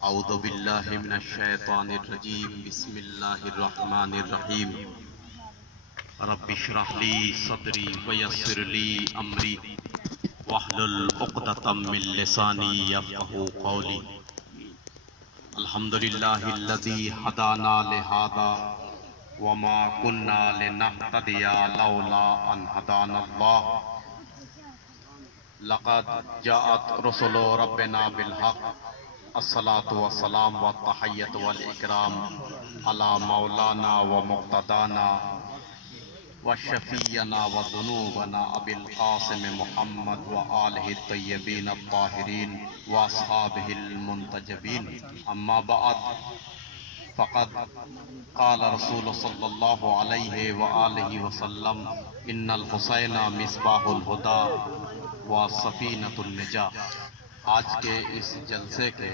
اعوذ باللہ من الشیطان الرجیم بسم اللہ الرحمن الرحیم رب اشرح لی صدری ویسر لی امری واحلل عقدۃ من لسانی یفقہوا قولی الحمدللہ الذی ہدانا لہذا وما كنا لنهتدی لولا ان ہدانا اللہ لقد جاءت رسل ربنا بالحق الصلاة والسلام والتحیت والاکرام علی مولانا و مقتدانا و شفیعنا و ذنوبنا ابی القاسم محمد و آلہ الطیبین الطاہرین و اصحابہ المنتجبین اما بعد فقد قال رسول صلی اللہ علیہ وآلہ وسلم ان الحسین مصباح الہدی و سفینۃ النجاۃ۔ آج کے اس جلسے کے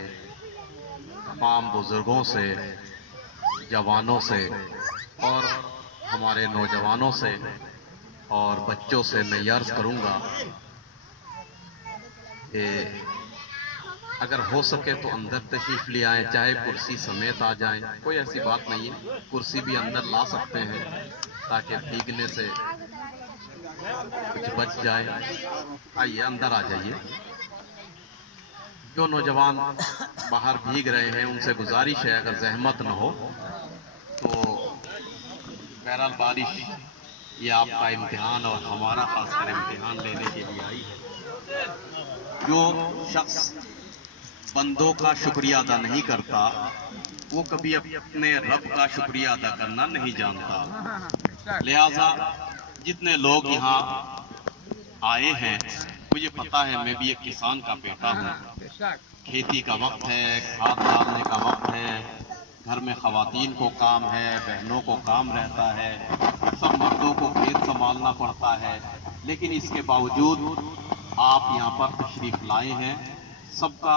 تمام بزرگوں سے، جوانوں سے اور ہمارے نوجوانوں سے اور بچوں سے میں یہ عرض کروں گا کہ اگر ہو سکے تو اندر تشریف لے آئیں، چاہے کرسی سمیت آ جائیں، کوئی ایسی بات نہیں ہے، کرسی بھی اندر لا سکتے ہیں تاکہ بھیگنے سے کچھ بچ جائے۔ آئیے اندر آ جائیے۔ جو نوجوان باہر بھیگ رہے ہیں ان سے گزارش ہے اگر زحمت نہ ہو تو بہرحال بارش یہ آپ کا امتحان اور ہمارا خاص کر امتحان لینے کے لیے آئی ہے۔ جو شخص بندوں کا شکریہ ادا نہیں کرتا وہ کبھی اپنے رب کا شکریہ ادا کرنا نہیں جانتا۔ لہذا جتنے لوگ یہاں آئے ہیں، مجھے پتا ہے میں بھی ایک کسان کا بیٹا ہوں، کھیتی کا وقت ہے، کھاد ڈالنے کا وقت ہے، گھر میں خواتین کو کام ہے، بہنوں کو کام رہتا ہے، سب مردوں کو کھیت سنبھالنا پڑتا ہے، لیکن اس کے باوجود آپ یہاں پر تشریف لائے ہیں۔ سب کا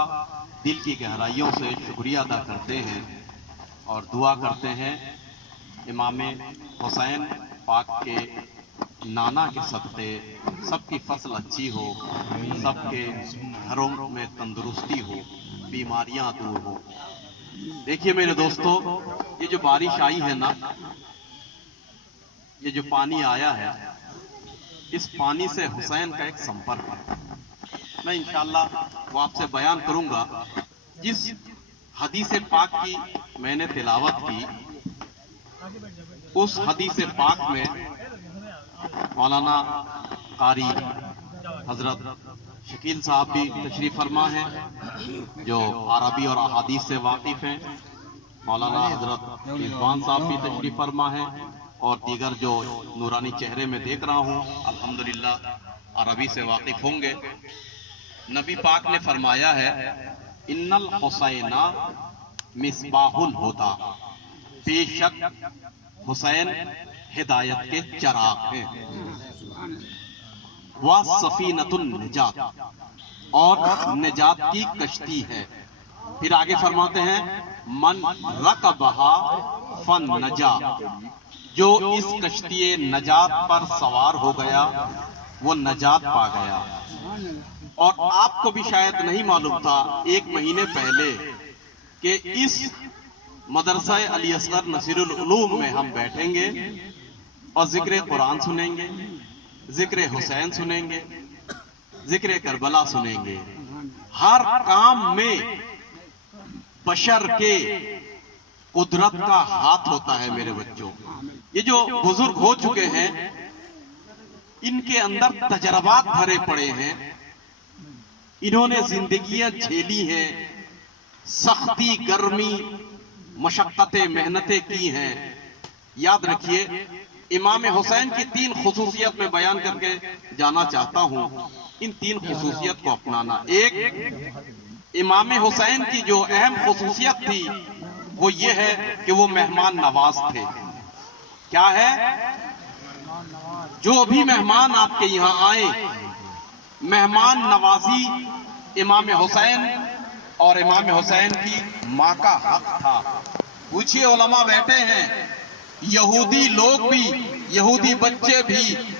دل کی گہرائیوں سے شکریہ ادا کرتے ہیں اور دعا کرتے ہیں امام حسین پاک کے نانا کے صدقے سب کی فصل اچھی ہو، سب کے گھروں میں تندرستی ہو، بیماریاں دور ہو۔ دیکھیے میرے دوستو، یہ جو بارش آئی ہے نا، یہ جو پانی آیا ہے، اس پانی سے حسین کا ایک سمپرک ہے۔ میں انشاءاللہ وہ آپ سے بیان کروں گا۔ جس حدیث پاک کی میں نے تلاوت کی، اس حدیث پاک میں مولانا قاری حضرت شکیل صاحب بھی تشریف فرما ہیں جو عربی اور احادیث سے واقف ہیں، مولانا حضرت رضوان صاحب بھی تشریف فرما ہیں، اور دیگر جو نورانی چہرے میں دیکھ رہا ہوں الحمدللہ عربی سے واقف ہوں گے۔ نبی پاک نے فرمایا ہے ان الحسین مصباح الہدی، بے شک حسین ہدایت کے چراغ ہیں، وَسَفِينَةُ النَّجَاةِ اور نجات کی کشتی ہے۔ پھر آگے فرماتے ہیں من رکبہا فنجا، جو اس کشتی نجات پر سوار ہو گیا وہ نجات پا گیا۔ اور آپ کو بھی شاید نہیں معلوم تھا ایک مہینے پہلے کہ اس مدرسہ علی اصغر نصیر العلوم میں ہم بیٹھیں گے اور ذکر قرآن سنیں گے، ذکر حسین سنیں گے، ذکر کربلا سنیں گے۔ ہر کام میں بشر کے قدرت کا ہاتھ ہوتا ہے میرے بچوں۔ یہ جو بزرگ ہو چکے ہیں ان کے اندر تجربات بھرے پڑے ہیں، انہوں نے زندگیاں جھیلی ہیں، سختی، گرمی، مشقتیں، محنتیں کی ہیں۔ یاد رکھیے امام حسین کی 3 خصوصیت میں بیان کر کے جانا چاہتا ہوں، ان 3 خصوصیت کو اپنانا۔ ایک، امام حسین کی جو اہم خصوصیت تھی وہ یہ ہے کہ وہ مہمان نواز تھے۔ کیا ہے؟ جو بھی مہمان آپ کے یہاں آئے، مہمان نوازی امام حسین اور امام حسین کی ماں کا حق تھا۔ پوچھئے علماء بیٹھے ہیں، یہودی لوگ بھی، یہودی بچے بھی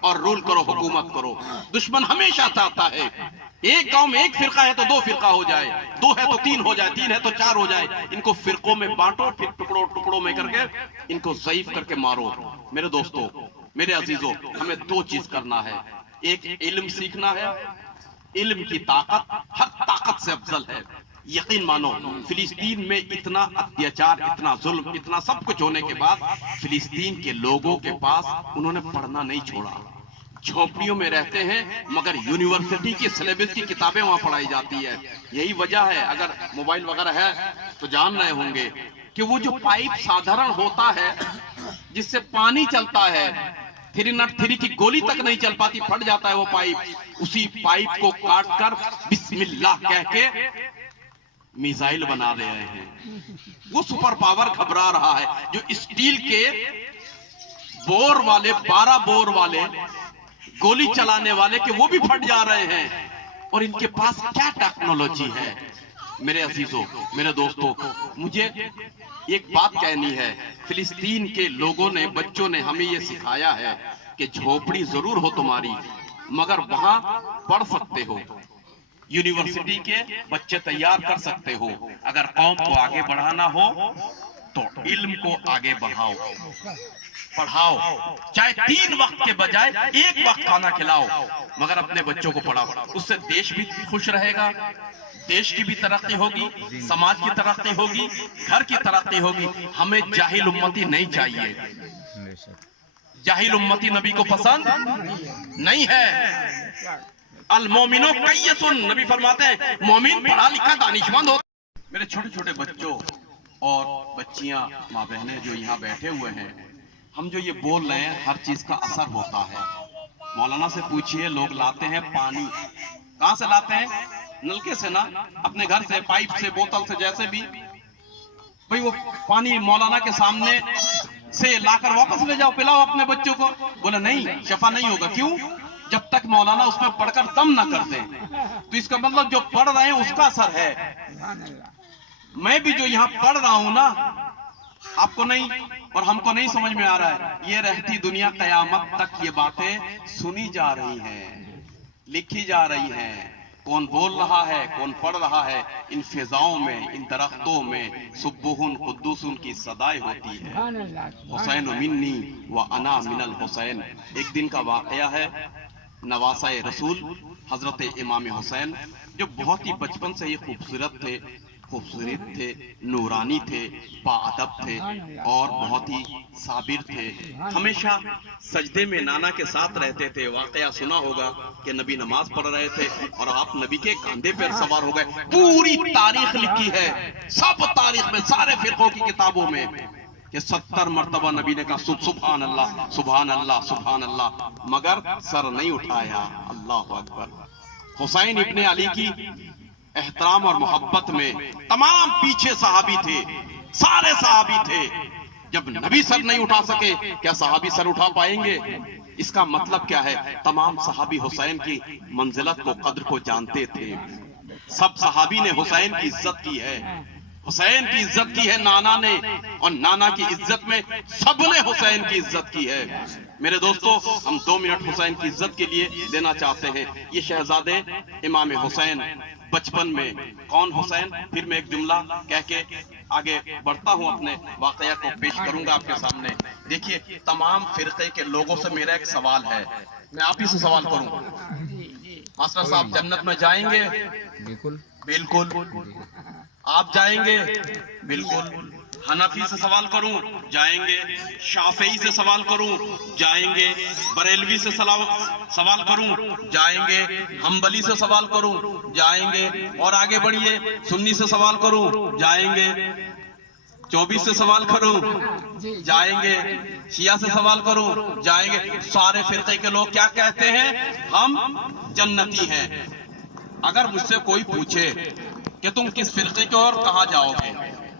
اور رول کرو، حکومت کرو۔ دشمن ہمیشہ چاہتا ہے ایک گاؤں میں ایک فرقہ ہے تو 2 فرقہ ہو جائے، 2 ہے تو 3 ہو جائے، 3 ہے تو 4 ہو جائے۔ ان کو فرقوں میں بانٹو، پھر ٹکڑوں ٹکڑوں میں کر کے ان کو ضعیف کر کے مارو۔ میرے دوستو، میرے عزیزوں، ہمیں 2 چیز کرنا ہے۔ ایک علم سیکھنا ہے، علم کی طاقت ہر طاقت سے افضل ہے۔ یقین مانو، فلسطین میں اتنا اتیاچار، اتنا ظلم، اتنا سب کچھ ہونے کے بعد فلسطین کے لوگوں کے پاس انہوں نے پڑھنا نہیں چھوڑا۔ جھونپڑیوں میں رہتے ہیں مگر یونیورسٹی کے سلیبس کی کتابیں وہاں پڑھائی جاتی ہے۔ یہی وجہ ہے، اگر موبائل وغیرہ ہے تو جان رہے ہوں گے کہ وہ جو پائپ سادھارن ہوتا ہے جس سے پانی چلتا ہے، 303 کی گولی تک نہیں چل پاتی، پھٹ جاتا ہے وہ پائپ، اسی پائپ کو کاٹ کر بسم اللہ کہہ کے میزائل بنا رہے ہیں۔ وہ سپر پاور گھبرا رہا ہے جو اسٹیل کے بور والے، 12 بور والے گولی چلانے والے، کہ وہ بھی پھٹ جا رہے ہیں، اور ان کے پاس کیا ٹیکنالوجی ہے۔ میرے عزیزوں، میرے دوستوں، مجھے ایک بات کہنی ہے۔ فلسطین کے لوگوں نے، بچوں نے ہمیں یہ سکھایا ہے کہ جھوپڑی ضرور ہو تمہاری مگر وہاں پڑھ سکتے ہو، یونیورسٹی کے بچے تیار کر سکتے ہو۔ اگر قوم کو آگے بڑھانا ہو تو علم کو آگے بڑھاؤ، پڑھاؤ، چاہے 3 وقت کے بجائے 1 وقت کھانا کھلاؤ، مگر اپنے بچوں کو پڑھاؤ۔ اس سے دیش بھی خوش رہے گا، دیش کی بھی ترقی ہوگی، سماج کی ترقی ہوگی، گھر کی ترقی ہوگی۔ ہمیں جاہل امتی نہیں چاہیے، جاہل امتی نبی کو پسند نہیں ہے۔ المومنو قیسن، نبی فرماتے ہیں مومن پڑھا لکھا دانشمند ہوتا۔ میرے چھوٹے چھوٹے بچوں اور بچیاں، ماں بہنیں جو یہاں بیٹھے ہوئے ہیں، ہم جو یہ بول رہے ہیں ہر چیز کا اثر ہوتا ہے۔ مولانا سے پوچھئے، لوگ لاتے ہیں پانی، کہاں سے لاتے ہیں؟ نلکے سے نا، اپنے گھر سے، پائپ سے، بوتل سے، جیسے بھی۔ بھئی وہ پانی مولانا کے سامنے سے لا کر واپس لے جاؤ، پلاؤ اپنے بچوں کو۔ بولا نہیں، شفا نہیں ہوگا۔ کیوں؟ جب تک مولانا اس میں پڑھ کر دم نہ کر دیں۔ تو اس کا مطلب جو پڑھ رہے ہیں اس کا اثر ہے۔ میں بھی جو یہاں پڑھ رہا ہوں نا، آپ کو نہیں اور ہم کو نہیں سمجھ میں آ رہا ہے، یہ رہتی دنیا قیامت تک یہ باتیں سنی جا رہی ہیں، لکھی جا رہی ہیں۔ کون بول رہا ہے، کون پڑھ رہا ہے، ان فضاؤں میں، ان درختوں میں سبحٌ قدوس کی صدائے ہوتی ہے۔ حسین منی و انا من الحسین۔ ایک دن کا واقعہ ہے، نواسہ رسول حضرت امام حسین، جو بہت ہی بچپن سے ہی خوبصورت تھے، نورانی تھے، باادب تھے اور بہت ہی صابر تھے، ہمیشہ سجدے میں نانا کے ساتھ رہتے تھے۔ واقعہ سنا ہوگا کہ نبی نماز پڑھ رہے تھے اور آپ نبی کے کاندھے پر سوار ہو گئے۔ پوری تاریخ لکھی ہے، سب تاریخ میں، سارے فرقوں کی کتابوں میں، کہ 70 مرتبہ نبی نے کہا سبحان اللہ، سبحان اللہ، سبحان اللہ، مگر سر نہیں اٹھایا۔ اللہ اکبر۔ حسین ابن علی کی احترام اور محبت میں تمام پیچھے صحابی تھے، سارے صحابی تھے۔ جب نبی سر نہیں اٹھا سکے، کیا صحابی سر اٹھا پائیں گے؟ اس کا مطلب کیا ہے؟ تمام صحابی حسین کی منزلت کو، قدر کو جانتے تھے۔ سب صحابی نے حسین کی عزت کی ہے، حسین کی عزت کی ہے نانا نے، اور نانا کی عزت میں سب نے حسین کی عزت کی ہے۔ میرے دوستو، ہم 2 منٹ حسین کی عزت کے لیے دینا چاہتے ہیں۔ یہ شہزادے امام حسین بچپن میں، کون حسین؟ پھر میں ایک جملہ کہہ کے آگے بڑھتا ہوں، اپنے واقعہ کو پیش کروں گا آپ کے سامنے۔ دیکھیے، تمام فرقے کے لوگوں سے میرا ایک سوال ہے، میں آپ ہی سے سوال کروں۔ ماسٹر صاحب جنت میں جائیں گے؟ بالکل۔ آپ جائیں گے؟ بالکل۔ حنفی سے سوال کروں؟ جائیں گے۔ شافعی سے سوال کروں؟ جائیں گے۔ بریلوی سے سوال کروں؟ جائیں گے۔ حنبلی سے سوال کروں؟ جائیں گے۔ اور آگے بڑھیے، سنی سے سوال کروں؟ جائیں گے۔ 24 سے سوال کروں؟ جائیں گے۔ شیعہ سے سوال کروں؟ جائیں گے۔ سارے فرقے کے لوگ کیا کہتے ہیں؟ ہم جنتی ہیں۔ اگر مجھ سے کوئی پوچھے کہ تم کس فرقے کے اور کہاں جاؤ گے،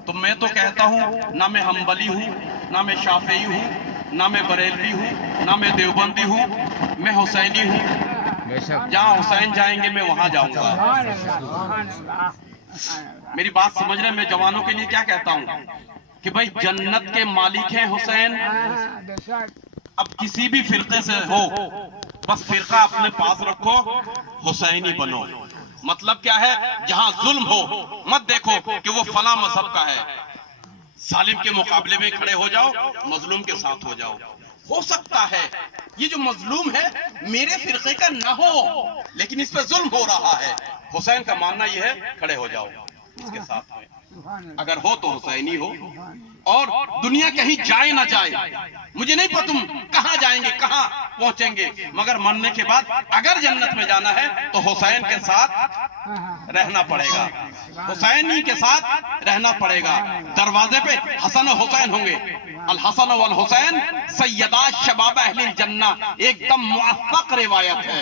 تو میں تو کہتا ہوں نہ میں حنبلی ہوں، نہ میں شافعی ہوں، نہ میں بریلوی ہوں، نہ میں دیوبندی ہوں، میں حسینی ہوں۔ جہاں حسین جائیں گے میں وہاں جاؤں گا۔ میری بات سمجھ رہے ہیں؟ میں جوانوں کے لیے کیا کہتا ہوں کہ بھائی جنت کے مالک ہیں حسین، اب کسی بھی فرقے سے ہو بس فرقہ اپنے پاس رکھو، حسینی بنو. مطلب کیا ہے؟ جہاں ظلم ہو مت دیکھو کہ وہ فلاں مذہب کا ہے، ظالم کے مقابلے میں کھڑے ہو جاؤ، مظلوم کے ساتھ ہو جاؤ. ہو سکتا ہے یہ جو مظلوم ہے میرے فرقے کا نہ ہو لیکن اس پہ ظلم ہو رہا ہے، حسین کا ماننا یہ ہے کھڑے ہو جاؤ اس کے ساتھ میں. اگر ہو تو حسینی ہو. اور دنیا کہیں جائے نہ جائے، مجھے نہیں پتا تم کہاں جائیں گے کہاں پہنچیں گے، مگر مرنے کے بعد اگر جنت میں جانا ہے تو حسین کے ساتھ رہنا پڑے گا، حسینی کے ساتھ رہنا پڑے گا. دروازے پہ حسن و حسین ہوں گے. الحسن والحسین سیدا شباب اہل الجنہ، ایک دم موثق روایت ہے.